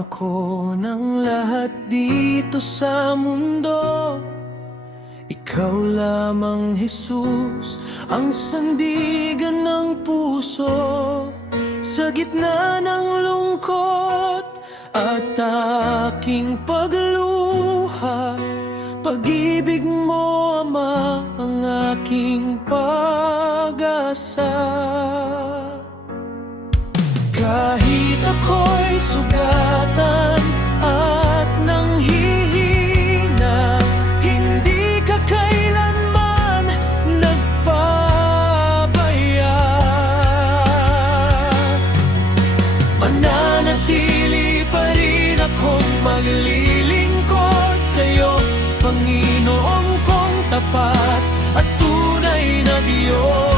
ako ng lahat dito sa mundo. Ikaw lamang, Jesus, ang sandigan ng puso. Sa gitna ng lungkot at aking pagluha, pag-ibig mo, Ama, ang aking pag-asa. Kahit ako'y sugatan at nanghihina, hindi ka kailanman nagpapabaya. Mananatili pa rin akong maglilingkod sa'yo, Panginoon kong tapat at tunay na Diyos.